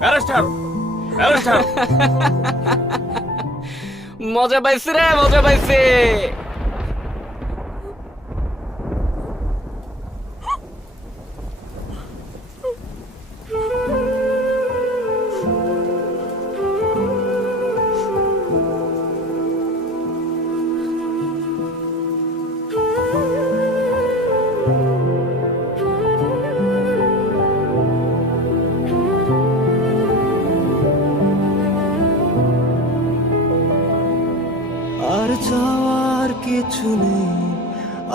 Barrister, barrister. মজা পাইছি রে, মজা পাইছি। আর চাওয়ার কিছু নেই,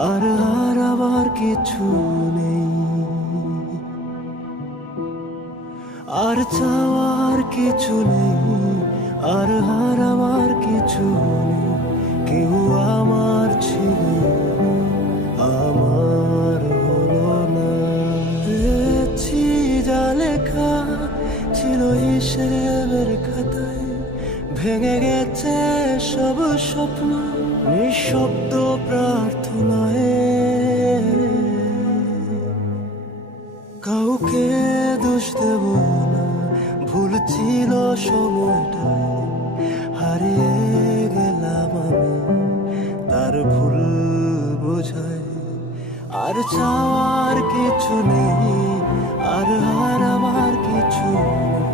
আর হারাবার কিছু নেই, আর চাওয়ার কিছু নেই, আর হারাবার কিছু নেই। কেউ আমার ছিল না, আমার হলো না। পেয়েছি যা লেখা ছিল হিসেবের খাতায়, ভেঙে গেছে সব স্বপ্ন নিঃশব্দ প্রার্থনায়। কাউকে দোষ দেব না, ভুল ছিল সময়টায়। হারিয়ে গেলাম আমি তার ভুল বোঝায়। আর চাওয়ার কিছু নেই, আর হারাবার কিছু নেই।